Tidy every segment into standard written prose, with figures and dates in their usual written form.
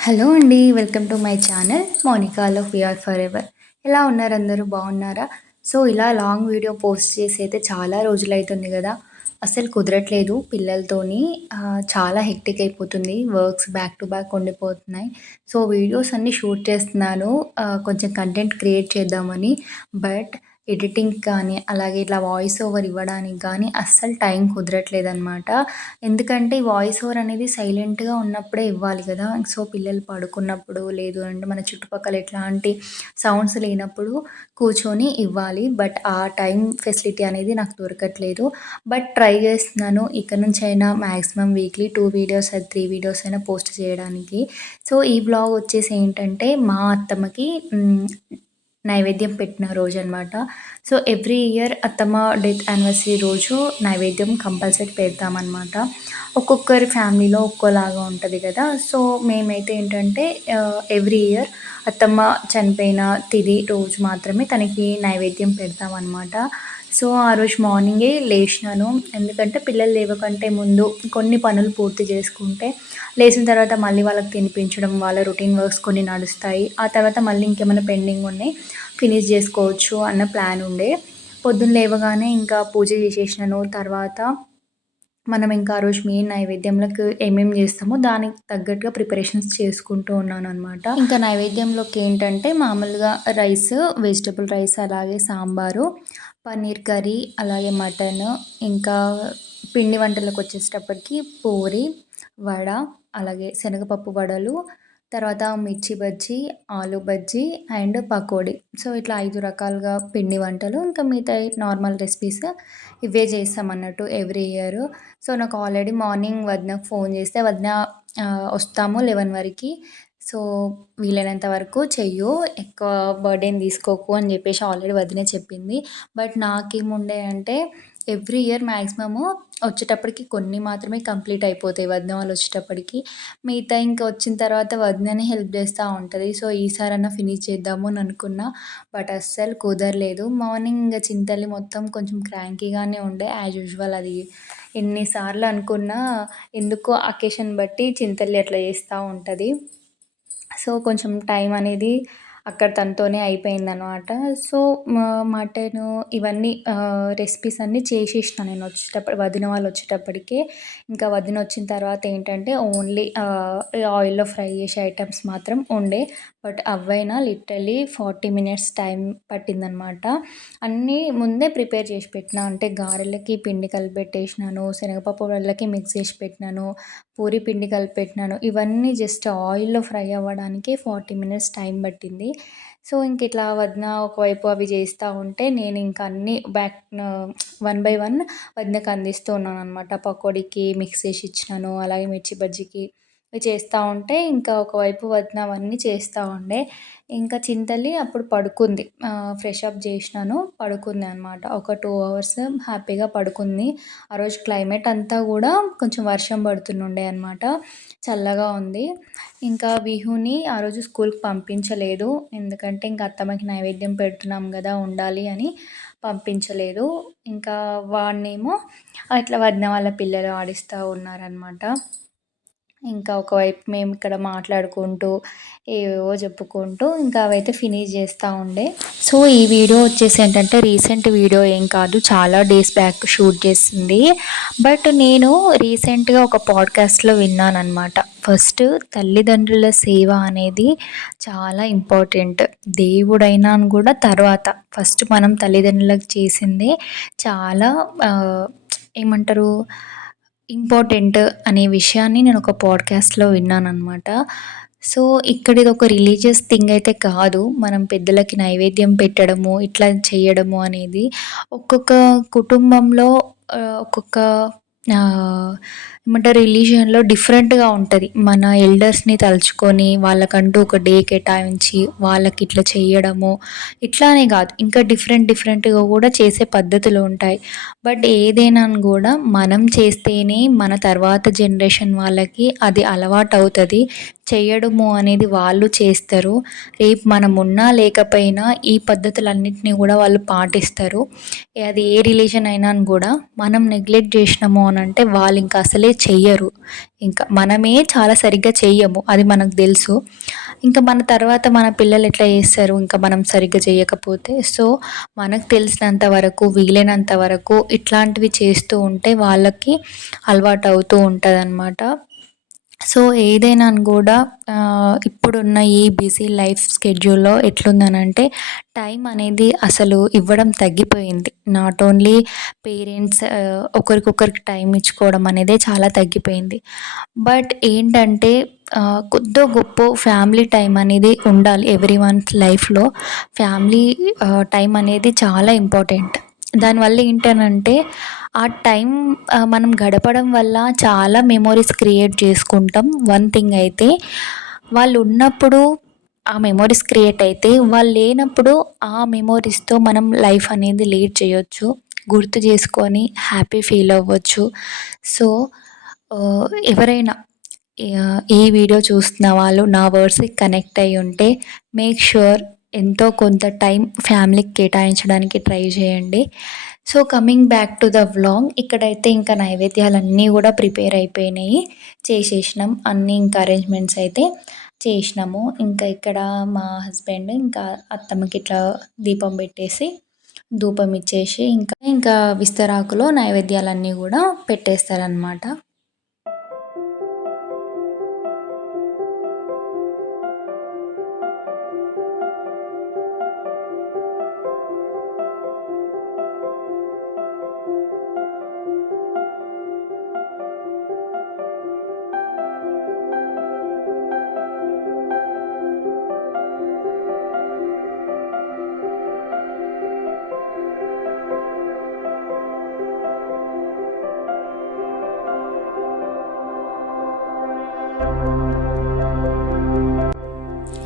Hello అండి. Welcome to my channel మోనికాలో we are forever. ఎలా ఉన్నారు అందరూ బాగున్నారా? సో ఇలా లాంగ్ వీడియో పోస్ట్ చేసి అయితే చాలా రోజులైతుంది కదా! అస్సలు కుదరట్లేదు పిల్లలతోని. చాలా హెక్టిక్ అయిపోతుంది. వర్క్స్ బ్యాక్ టు బ్యాక్ ఉండిపోతున్నాయి. సో వీడియోస్ అన్నీ షూట్ చేస్తున్నాను. కొంచెం కంటెంట్ క్రియేట్ చేద్దామని. బట్ ఎడిటింగ్ కానీ, అలాగే ఇట్లా వాయిస్ ఓవర్ ఇవ్వడానికి కానీ అస్సలు టైం కుదరట్లేదనమాట. ఎందుకంటే వాయిస్ ఓవర్ అనేది సైలెంట్‌గా ఉన్నప్పుడే ఇవ్వాలి కదా! సో పిల్లలు పడుకున్నప్పుడు, లేదు అంటే మన చుట్టుపక్కల ఎట్లాంటి సౌండ్స్ లేనప్పుడు కూర్చొని ఇవ్వాలి. బట్ ఆ టైం ఫెసిలిటీ అనేది నాకు దొరకట్లేదు. బట్ ట్రై చేస్తున్నాను. ఇక నుంచైనా మాక్సిమం వీక్లీ 2 వీడియోస్ 3 వీడియోస్ అయినా పోస్ట్ చేయడానికి. సో ఈ వ్లాగ్ వచ్చేసి ఏంటంటే మా అత్తమ్మకి నైవేద్యం పెట్టిన రోజనమాట. సో ఎవ్రీ ఇయర్ అత్తమ్మ డెత్ యానివర్సరీ రోజు నైవేద్యం కంపల్సరీ పెడతామనమాట. ఒక్కొక్కరి ఫ్యామిలీలో ఒక్కోలాగా ఉంటది కదా! సో మేమైతే ఏంటంటే ఎవ్రీ ఇయర్ అత్తమ్మ చనిపోయిన తిథి రోజు మాత్రమే తనకి నైవేద్యం పెడతామనమాట. సో ఆ రోజు మార్నింగే లేచినాను. ఎందుకంటే పిల్లలు లేవకంటే ముందు కొన్ని పనులు పూర్తి చేసుకుంటే, లేచిన తర్వాత మళ్ళీ వాళ్ళకి తినిపించడం, వాళ్ళ రొటీన్ వర్క్స్ కొన్ని నడుస్తాయి. ఆ తర్వాత మళ్ళీ ఇంకేమైనా పెండింగ్ ఉన్నాయి ఫినిష్ చేసుకోవచ్చు అన్న ప్లాన్ ఉండే. పొద్దున్న లేవగానే ఇంకా పూజ చేసేసినాను. తర్వాత మనం ఇంకా ఆ రోజు మెయిన్ నైవేద్యంలోకి ఏమేమి చేస్తామో దానికి తగ్గట్టుగా ప్రిపరేషన్స్ చేసుకుంటూ ఉన్నాననమాట. ఇంకా నైవేద్యంలోకి ఏంటంటే మామూలుగా రైస్, వెజిటబుల్ రైస్, అలాగే సాంబారు, పన్నీర్ కర్రీ, అలాగే మటన్, ఇంకా పిండి వంటలకు వచ్చేటప్పటికి పూరి, వడ, అలాగే శనగపప్పు వడలు, తర్వాత మిర్చి బజ్జీ, ఆలు బజ్జీ అండ్ పకోడీ. సో ఇట్లా 5 రకాలుగా పిండి వంటలు, ఇంకా మిగతాయి నార్మల్ రెసిపీస్ ఇవే చేస్తామన్నట్టు ఎవ్రీ ఇయర్. సో నాకు ఆల్రెడీ మార్నింగ్ వదినకి ఫోన్ చేస్తే, "వదిన వస్తాము 11 వరకి. సో వీలైనంత వరకు చెయ్యు. ఎక్కువ బర్డెన్ తీసుకోకు" అని చెప్పేసి ఆల్రెడీ వదినే చెప్పింది. బట్ నాకేముండే అంటే ఎవ్రీ ఇయర్ మ్యాక్సిమము వచ్చేటప్పటికి కొన్ని మాత్రమే కంప్లీట్ అయిపోతాయి వదిన వాళ్ళు వచ్చేటప్పటికి. మిగతా ఇంకా వచ్చిన తర్వాత వదిననే హెల్ప్ చేస్తూ ఉంటది. సో ఈసారన్నా ఫినిష్ చేద్దాము అని అనుకున్నా. బట్ అస్సలు కుదరలేదు. మార్నింగ్ ఇంగ చింతల్లి మొత్తం కొంచెం క్రాంకీగానే ఉండే యాజ్ యూజువల్. అది ఎన్ని సార్లు అనుకున్నా ఎందుకో అకేషన్ బట్టి చింతల్లి అట్లా చేస్తూ ఉంటది. సో కొంచెం టైం అనేది అక్కడ తనతోనే అయిపోయిందనమాట. సో మటను ఇవన్నీ రెసిపీస్ అన్నీ చేసేసినా నేను వచ్చేటప్పుడు, వదిన వాళ్ళు వచ్చేటప్పటికే. ఇంకా వదిన వచ్చిన తర్వాత ఏంటంటే ఓన్లీ ఆయిల్‌లో ఫ్రై చేసే ఐటెమ్స్ మాత్రం ఉండే. బట్ అవైనా లిటరల్లీ 40 మినిట్స్ టైం పట్టిందనమాట. అన్నీ ముందే ప్రిపేర్ చేసి పెట్టినా. అంటే గారెలకి పిండి కలిపెట్టేసినాను, శనగపప్పు వడలకి మిక్స్ చేసి పెట్టినాను, పూరి పిండి కలిపెట్టినాను. ఇవన్నీ జస్ట్ ఆయిల్‌లో ఫ్రై అవ్వడానికి 40 మినిట్స్ టైం పట్టింది. సో ఇంక ఇట్లా వదిన ఒకవైపు అవి చేస్తూ ఉంటే నేను ఇంక అన్నీ వన్ బై వన్ వదినకి అందిస్తూ ఉన్నాననమాట. పకోడీకి మిక్స్ చేసి ఇచ్చినాను, అలాగే మిర్చి బజ్జీకి ఇవి చేస్తూ ఉంటే ఇంకా ఒకవైపు వదిన అవన్నీ చేస్తూ ఉండే. ఇంకా చింతల్లి అప్పుడు పడుకుంది. ఫ్రెష్ అప్ చేసినాను, పడుకుంది అనమాట. ఒక 2 అవర్స్ హ్యాపీగా పడుకుంది. ఆ రోజు క్లైమేట్ అంతా కూడా కొంచెం వర్షం పడుతుండే అనమాట. చల్లగా ఉంది. ఇంకా విహుని ఆ రోజు స్కూల్‌కి పంపించలేదు. ఎందుకంటే ఇంక అత్తమ్మకి నైవేద్యం పెడుతున్నాం కదా! ఉండాలి అని పంపించలేదు. ఇంకా వాడినేమో ఇట్లా వదిన వాళ్ళ పిల్లలు ఆడిస్తూ ఉన్నారనమాట. ఇంకా ఒకవైపు మేము ఇక్కడ మాట్లాడుకుంటూ, ఏవేవో చెప్పుకుంటూ ఇంకా అవైతే ఫినిష్ చేస్తూ ఉండే. సో ఈ వీడియో వచ్చేసి ఏంటంటే రీసెంట్ వీడియో ఏం కాదు. చాలా డేస్ బ్యాక్ షూట్ చేసింది. బట్ నేను రీసెంట్‌గా ఒక పాడ్కాస్ట్‌లో విన్నాననమాట. ఫస్ట్ తల్లిదండ్రుల సేవ అనేది చాలా ఇంపార్టెంట్. దేవుడైనా కూడా తర్వాత ఫస్ట్ మనం తల్లిదండ్రులకు చేసిందే చాలా ఏమంటారు, ఇంపార్టెంట్ అనే విషయాన్ని నేను ఒక పాడ్కాస్ట్‌లో విన్నాననమాట. సో ఇక్కడ ఇదొక రిలీజియస్ థింగ్ అయితే కాదు. మనం పెద్దలకి నైవేద్యం పెట్టడము, ఇట్లా చేయడము అనేది ఒక్కొక్క కుటుంబంలో ఒక్కొక్క ఏమంటారు, రిలీజియన్‌లో డిఫరెంట్‌గా ఉంటది. మన ఎల్డర్స్‌ని తలుచుకొని వాళ్ళకంటూ ఒక డే కేటాయించి వాళ్ళకి ఇట్లా చేయడము, ఇట్లా అనే కాదు, ఇంకా డిఫరెంట్‌గా కూడా చేసే పద్ధతులు ఉంటాయి. బట్ ఏదైనా కూడా మనం చేస్తేనే మన తర్వాత జనరేషన్ వాళ్ళకి అది అలవాటవుతది. చెయ్యడము అనేది వాళ్ళు చేస్తారు. రేపు మనం ఉన్నా లేకపోయినా ఈ పద్ధతులన్నిటిని కూడా వాళ్ళు పాటిస్తారు. అది ఏ రిలీజన్ అయినా కూడా మనం నెగ్లెక్ట్ చేసినాము అనంటే వాళ్ళు ఇంకా అసలే చెయ్యరు. ఇంకా మనమే చాలా సరిగ్గా చెయ్యము. అది మనకు తెలుసు. ఇంకా మన తర్వాత మన పిల్లలు ఎట్లా చేస్తారు ఇంకా మనం సరిగ్గా చేయకపోతే. సో, మనకు తెలిసినంత వరకు, వీలైనంత వరకు ఇట్లాంటివి చేస్తూ ఉంటే వాళ్ళకి అలవాటవుతూ ఉంటదనమాట. సో, ఏదైనాను గూడా ఇప్పుడున్న ఈ బిజీ లైఫ్ స్కెడ్యూల్‌లో ఎట్లుందనంటే, టైం అనేది అసలు ఇవ్వడం తగ్గిపోయింది. నాట్ ఓన్లీ పేరెంట్స్ ఒకరికొకరికి టైం ఇచ్చుకోవడం అనేదే చాలా తగ్గిపోయింది. బట్ ఏంటంటే కొద్దో గొప్పో ఫ్యామిలీ టైం అనేది ఉండాలి. ఎవ్రీవన్స్ లైఫ్‌లో ఫ్యామిలీ టైం అనేది చాలా ఇంపార్టెంట్. దానివల్ల ఏంటనంటే, ఆ టైం మనం గడపడం వల్ల చాలా మెమోరీస్ క్రియేట్ చేసుకుంటాం. వన్ థింగ్ అయితే, వాళ్ళున్నప్పుడు ఆ మెమోరీస్ క్రియేట్ అయితే, వాళ్ళు లేనప్పుడు ఆ మెమోరీస్‌తో మనం లైఫ్ అనేది లీడ్ చేయొచ్చు. గుర్తు చేసుకొని హ్యాపీ ఫీల్ అవ్వచ్చు. సో, ఎవరైనా ఈ వీడియో చూస్తున్న వాళ్ళు నా వర్డ్స్‌కి కనెక్ట్ అయ్యి ఉంటే మేక్ ష్యూర్ ఎంతో కొంత టైం ఫ్యామిలీకి కేటాయించడానికి ట్రై చేయండి. So, coming back to the vlog, ఇక్కడైతే ఇంకా నైవేద్యాలన్నీ గూడా ప్రిపేర్ అయిపోయినాయి. చేసేసినాం. అన్నీ ఇంకా అరేంజ్‌మెంట్స్ అయితే చేసినాము. ఇంకా ఇక్కడ మా హస్బెండ్ ఇంకా అత్తమ్మకి ఇట్లా దీపం పెట్టేసి, ధూపం ఇచ్చేసి ఇంకా విస్తరాకులో నైవేద్యాలన్నీ గూడా పెట్టేస్తారనమాట.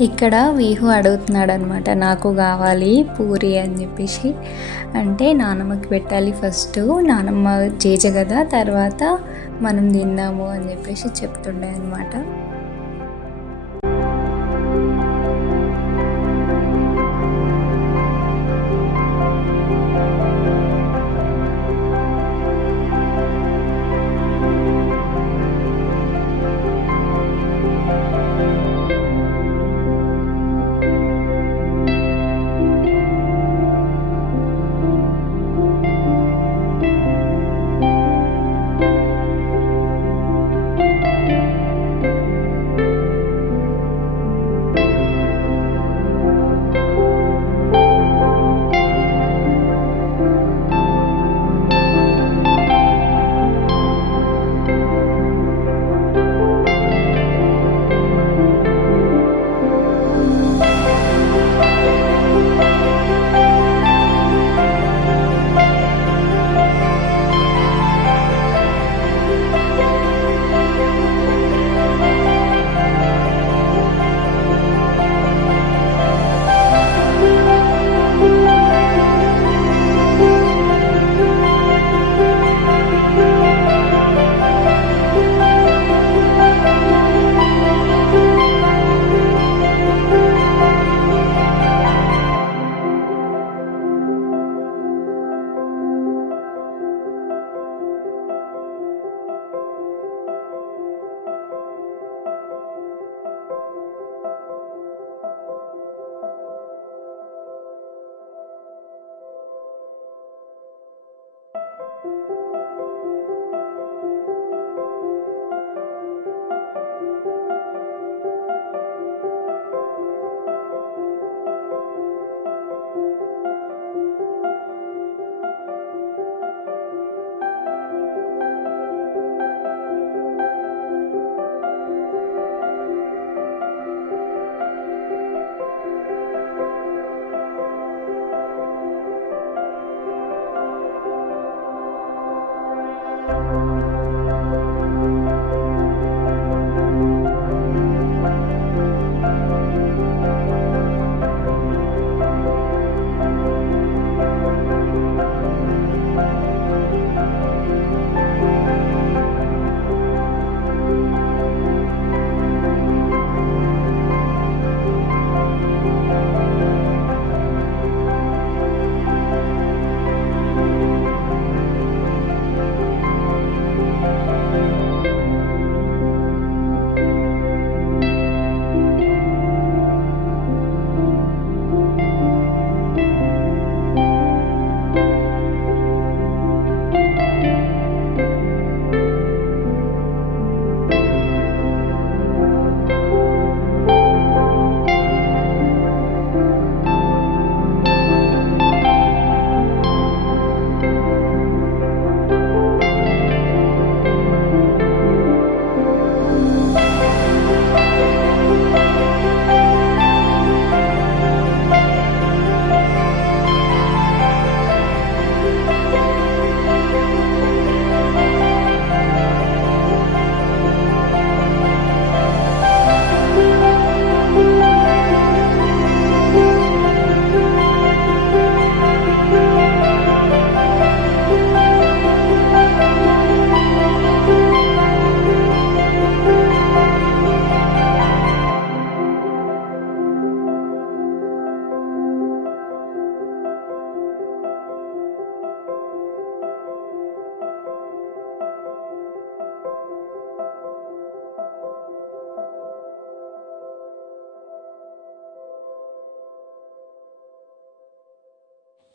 ఇక్కడ వీహు అడుగుతున్నాడనమాట. నాకు కావాలి పూరి అని చెప్పేసి. అంటే నానమ్మకి పెట్టాలి ఫస్టు. నానమ్మ జేజ కదా, తర్వాత మనం తిందాము అని చెప్పేసి చెప్తుండే అనమాట.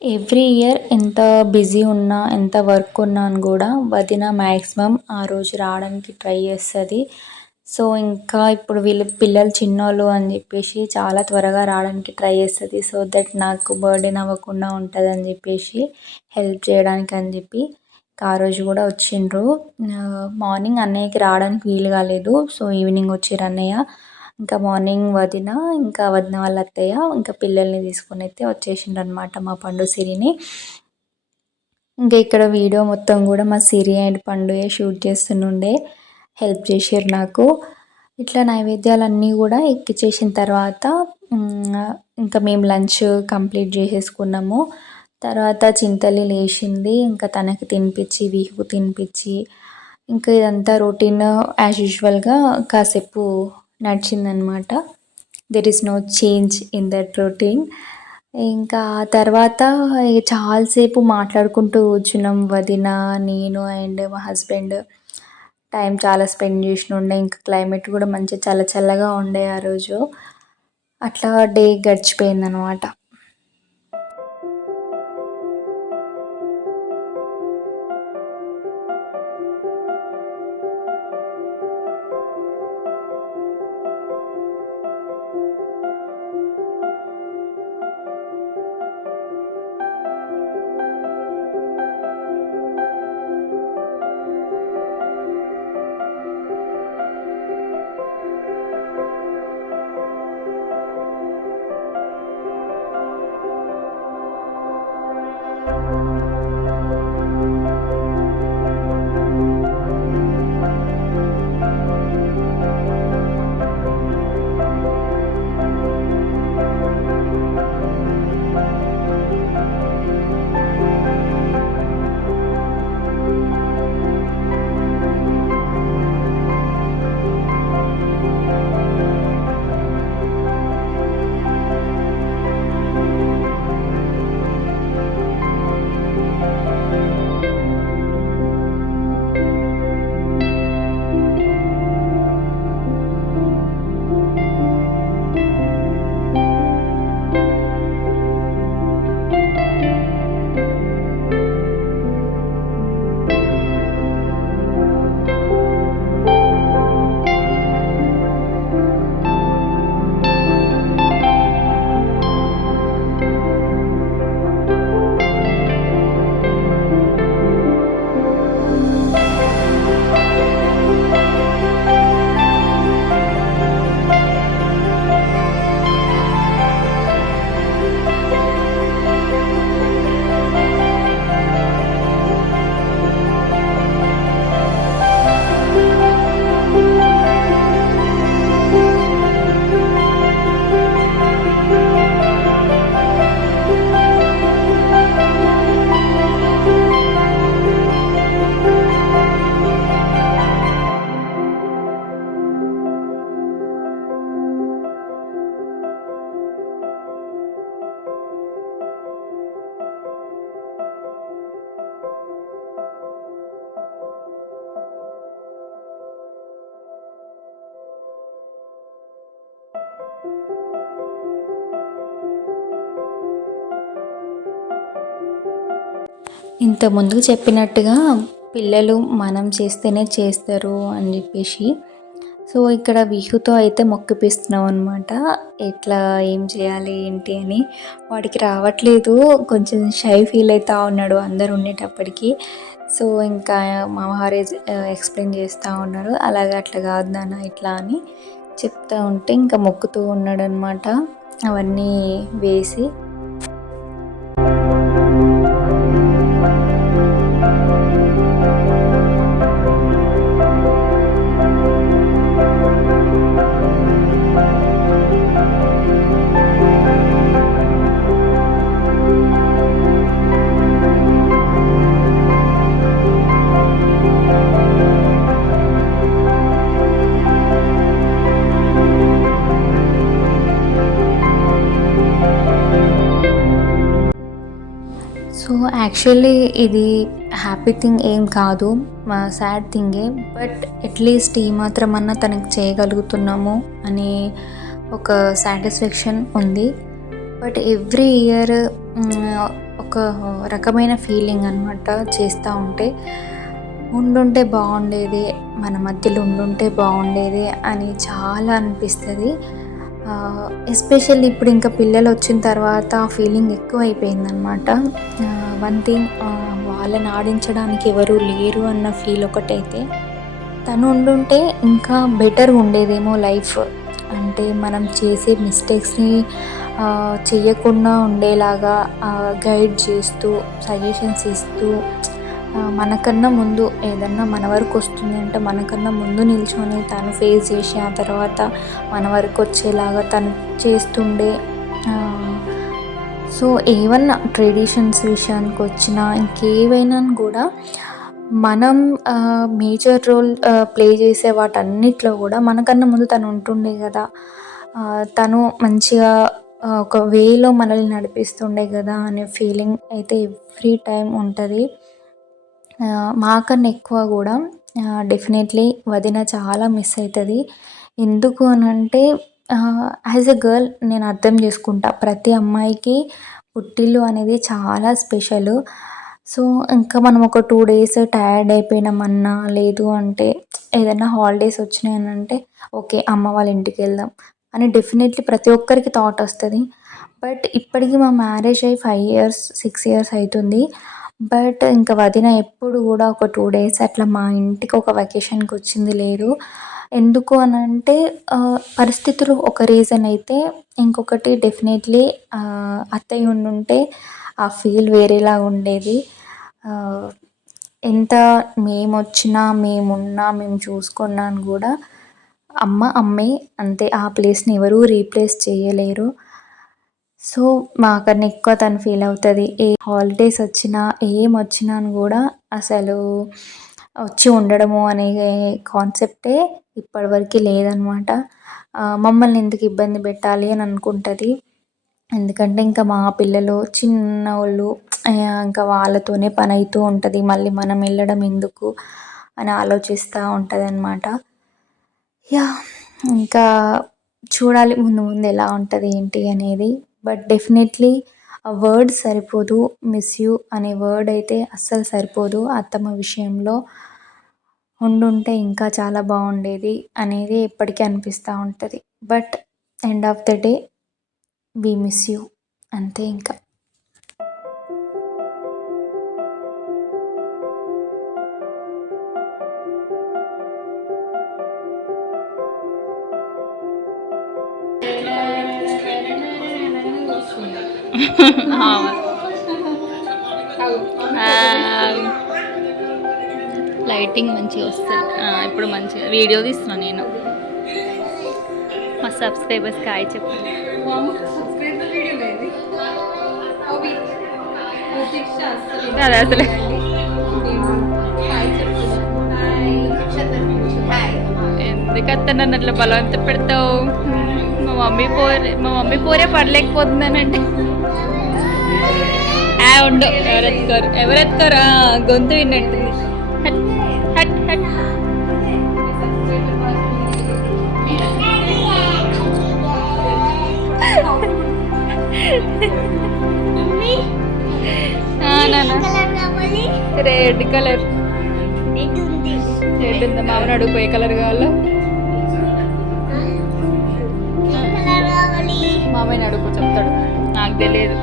ఎవ్రీ ఇయర్ ఎంత బిజీ ఉన్నా, ఎంత వర్క్ ఉన్నా అని కూడా వదిన మ్యాక్సిమం ఆ రోజు రావడానికి ట్రై చేస్తుంది. సో, ఇంకా ఇప్పుడు వీళ్ళు పిల్లలు చిన్నోళ్ళు అని చెప్పేసి చాలా త్వరగా రావడానికి ట్రై చేస్తుంది. సో దట్ నాకు బర్డెన్ అవ్వకుండా ఉంటుందని చెప్పేసి హెల్ప్ చేయడానికి అని చెప్పి ఆ రోజు కూడా వచ్చిండ్రు. మార్నింగ్ అన్నయ్యకి రావడానికి వీలు కాలేదు. సో ఈవినింగ్ వచ్చిర్రు అన్నయ్య. ఇంకా మార్నింగ్ వదిన, ఇంకా వదిన వాళ్ళ అత్తయ్య, ఇంకా పిల్లల్ని తీసుకొని అయితే వచ్చేసిండ్రు అనమాట మా పండు సిరిని. ఇంకా ఇక్కడ వీడియో మొత్తం కూడా మా సిరి అండ్ పండుయే షూట్ చేస్తుండే, హెల్ప్ చేసారు నాకు. ఇట్లా నైవేద్యాలన్నీ కూడా ఎక్కించేసిన తర్వాత ఇంకా మేము లంచ్ కంప్లీట్ చేసేసుకున్నాము. తర్వాత చింతల్లి లేచింది. ఇంకా తనకి తినిపించి, వీహుకు తినిపించి, ఇంకా ఇదంతా రొటీన్ యాజ్ యూజువల్గా కాసేపు నడిచిందనమాట. There is no change in that routine. ఇంకా తర్వాత చాలాసేపు మాట్లాడుకుంటూ కూర్చున్నాం వదిన, నేను అండ్ మా హస్బెండ్. టైం చాలా స్పెండ్ చేసినుండే. ఇంకా క్లైమేట్ కూడా మంచిగా చల్ల చల్లగా ఉండే ఆ రోజు. అట్లా డే గడిచిపోయిందనమాట. ఇంత ముందుకు చెప్పినట్టుగా పిల్లలు మనం చేస్తేనే చేస్తారు అని చెప్పేసి, సో ఇక్కడ విహుతో అయితే మొక్కిపిస్తున్నాం అనమాట. ఎట్లా ఏం చేయాలి ఏంటి అని. వాడికి రావట్లేదు, కొంచెం షై ఫీల్ అవుతూ ఉన్నాడు అందరు ఉండేటప్పటికి. సో ఇంకా మా మహారాజ్ ఎక్స్ప్లెయిన్ చేస్తూ ఉన్నారు, అలాగే అట్లా కాదు నాన్న ఇట్లా అని చెప్తూ ఉంటే ఇంకా మొక్కుతూ ఉన్నాడు అనమాట అవన్నీ వేసి. సో యాక్చువల్లీ ఇది హ్యాపీ థింగ్ ఏం కాదు, సాడ్ థింగే. బట్ అట్లీస్ట్ ఈ మాత్రమన్నా తనకు చేయగలుగుతున్నాము అని ఒక సాటిస్ఫాక్షన్ ఉంది. బట్ ఎవ్రీ ఇయర్ ఒక రకమైన ఫీలింగ్ అనమాట. చేస్తూ ఉంటే ఉండుంటే బాగుండేది, మన మధ్యలో ఉండుంటే బాగుండేది అని చాలా అనిపిస్తుంది. ఎస్పెషల్లీ ఇప్పుడు ఇంకా పిల్లలు వచ్చిన తర్వాత ఫీలింగ్ ఎక్కువ అయిపోయిందనమాట. వన్ థింగ్, వాళ్ళని ఆడించడానికి ఎవరు లేరు అన్న ఫీల్ ఒకటైతే, తను ఉండుంటే ఇంకా బెటర్ ఉండేదేమో లైఫ్. అంటే మనం చేసే మిస్టేక్స్ని చెయ్యకుండా ఉండేలాగా గైడ్ చేస్తూ, సజెషన్స్ ఇస్తూ, మనకన్నా ముందు ఏదన్నా మన వరకు వస్తుంది అంటే మనకన్నా ముందు నిల్చొని తను ఫేస్ చేసి ఆ తర్వాత మన వరకు వచ్చేలాగా తను చేస్తుండే. సో ఏవన్నా ట్రెడిషన్స్ విషయానికి వచ్చినా ఇంకేవైనా కూడా మనం మేజర్ రోల్ ప్లే చేసే వాటన్నిటిలో కూడా మనకన్నా ముందు తను ఉంటుండే కదా. తను మంచిగా ఒక వేలో మనల్ని నడిపిస్తుండే కదా అనే ఫీలింగ్ అయితే ఎవ్రీ టైం ఉంటుంది. మాకన్నా ఎక్కువ కూడా డెఫినెట్లీ వదిన చాలా మిస్ అవుతుంది. ఎందుకు అనంటే, యాజ్ ఎ గర్ల్ నేను అర్థం చేసుకుంటా, ప్రతి అమ్మాయికి పుట్టిల్లు అనేది చాలా స్పెషల్. సో ఇంకా మనం ఒక 2 డేస్ టయర్డ్ అయిపోయినామన్నా, లేదు అంటే ఏదైనా హాలిడేస్ వచ్చినాయనంటే ఓకే అమ్మ వాళ్ళ ఇంటికి వెళ్దాం అని డెఫినెట్లీ ప్రతి ఒక్కరికి థాట్ వస్తుంది. బట్ ఇప్పటికి మా మ్యారేజ్ అయ్యి 5 ఇయర్స్ 6 ఇయర్స్ అవుతుంది. బట్ ఇంకా వదిన ఎప్పుడు కూడా ఒక 2 డేస్ అట్లా మా ఇంటికి ఒక వెకేషన్కి వచ్చింది లేదు. ఎందుకు అనంటే పరిస్థితులు ఒక రీజన్ అయితే, ఇంకొకటి డెఫినెట్లీ అత్తయ్య ఉండుంటే ఆ ఫీల్ వేరేలా ఉండేది. ఎంత మేమొచ్చినా, మేమున్నా, మేము చూసుకున్నా అని కూడా అమ్మ అమ్మే అంతే. ఆ ప్లేస్ని ఎవరూ రీప్లేస్ చేయలేరు. సో మాకన్నా ఎక్కువ తను ఫీల్ అవుతుంది. ఏ హాలిడేస్ వచ్చినా ఏమొచ్చినా కూడా అసలు వచ్చి ఉండడము అనే కాన్సెప్టే ఇప్పటివరకు లేదనమాట. మమ్మల్ని ఎందుకు ఇబ్బంది పెట్టాలి అని అనుకుంటుంది. ఎందుకంటే ఇంకా మా పిల్లలు చిన్నోళ్ళు, ఇంకా వాళ్ళతోనే పని అవుతూ ఉంటుంది. మళ్ళీ మనం వెళ్ళడం ఎందుకు అని ఆలోచిస్తూ ఉంటుంది అనమాట. ఇంకా చూడాలి ముందు ముందు ఎలా ఉంటుంది ఏంటి అనేది. బట్ డెఫినెట్లీ ఆ వర్డ్ సరిపోదు. మిస్ యూ అనే వర్డ్ అయితే అస్సలు సరిపోదు. అత్తమ్మ విషయంలో ఉండుంటే ఇంకా చాలా బాగుండేది అనేది ఎప్పటికీ అనిపిస్తూ ఉంటుంది. But end of the day we miss you అంతే ఇంకా. లైటింగ్ మంచిగా వస్తుంది. ఇప్పుడు మంచిగా వీడియో తీస్తున్నాను నేను. మా సబ్స్క్రైబర్స్కి హాయ్ చెప్పండి. అదే అసలు ఎందుకంత నన్ను అట్లా బలవంత పెడతావు? మా మమ్మీ పోరే పడలేకపోతున్నానంటే ఉండు. ఎవరెత్తుకోరు గొంతు విన్నట్టుంది. హట్ హట్ రెడ్ కలర్. రెడ్ ఉందా? మామని అడుగు ఏ కలర్ కావాలో. మామయ్యని అడుగు చెప్తాడు, నాకు తెలియదు.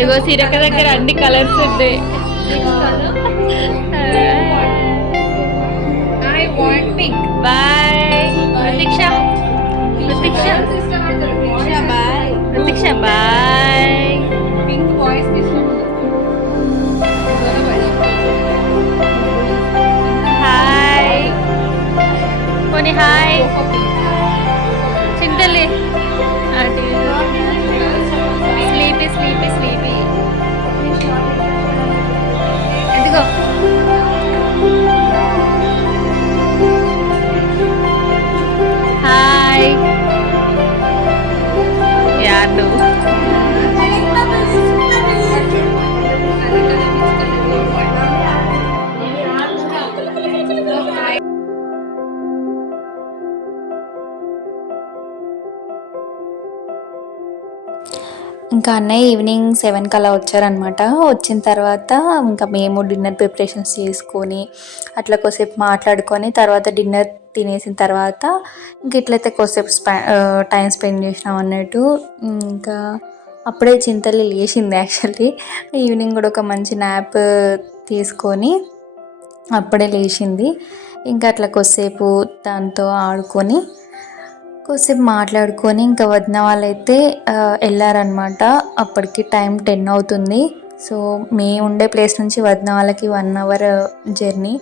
ఏగో సిరక దగ్గర అన్ని కలర్స్ ఉంటాయి. Bye Pratiksha. Pratiksha bye. Hi పోనీ హాయ్ చింతలే. Sleepy sleepy sleepy. ఎందుకో హాయ్ యార్ నువ్వు. ఇంకా అన్నయ్య ఈవినింగ్ 7కి అలా వచ్చారనమాట. వచ్చిన తర్వాత ఇంకా మేము డిన్నర్ ప్రిపరేషన్స్ చేసుకొని అట్లా కొద్దిసేపు మాట్లాడుకొని తర్వాత డిన్నర్ తినేసిన తర్వాత ఇంక ఇట్లయితే కొద్దిసేపు టైం స్పెండ్ చేసినాం అన్నట్టు. ఇంకా అప్పుడే చింతల్లి లేచింది యాక్చువల్లీ. ఈవినింగ్ కూడా ఒక మంచి న్యాప్ తీసుకొని అప్పుడే లేచింది. ఇంకా అట్లా కొద్దిసేపు దాంతో ఆడుకొని కొద్దిసేపు మాట్లాడుకొని ఇంకా వదిన వాళ్ళైతే వెళ్ళారనమాట. అప్పటికి టైం 10 అవుతుంది. సో మేము ఉండే ప్లేస్ నుంచి వదిన వాళ్ళకి 1 అవర్ జర్నీ.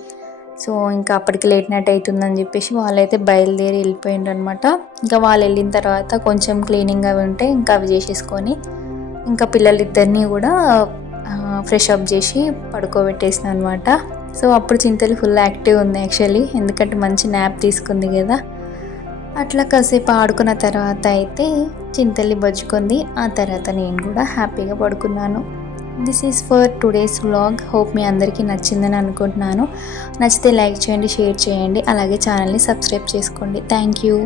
సో ఇంకా అప్పటికి లేట్ నైట్ అవుతుందని చెప్పేసి వాళ్ళైతే బయలుదేరి వెళ్ళిపోయిండ్రు అనమాట. ఇంకా వాళ్ళు వెళ్ళిన తర్వాత కొంచెం క్లీనింగ్ అవి ఉంటే ఇంకా అవి చేసేసుకొని ఇంకా పిల్లలిద్దరినీ కూడా ఫ్రెష్ అప్ చేసి పడుకోబెట్టేసిన అనమాట. సో అప్పుడు చింతలు ఫుల్ యాక్టివ్ ఉంది యాక్చువల్లీ, ఎందుకంటే మంచి న్యాప్ తీసుకుంది కదా. అట్లా కాసేపు ఆడుకున్న తర్వాత అయితే చింతల్లి బజ్జుకుంది. ఆ తర్వాత నేను కూడా హ్యాపీగా పడుకున్నాను. This is for today's vlog. Hope మీ అందరికీ నచ్చిందని అనుకుంటున్నాను. నచ్చితే లైక్ చేయండి, షేర్ చేయండి, అలాగే ఛానల్ని సబ్స్క్రైబ్ చేసుకోండి. Thank you.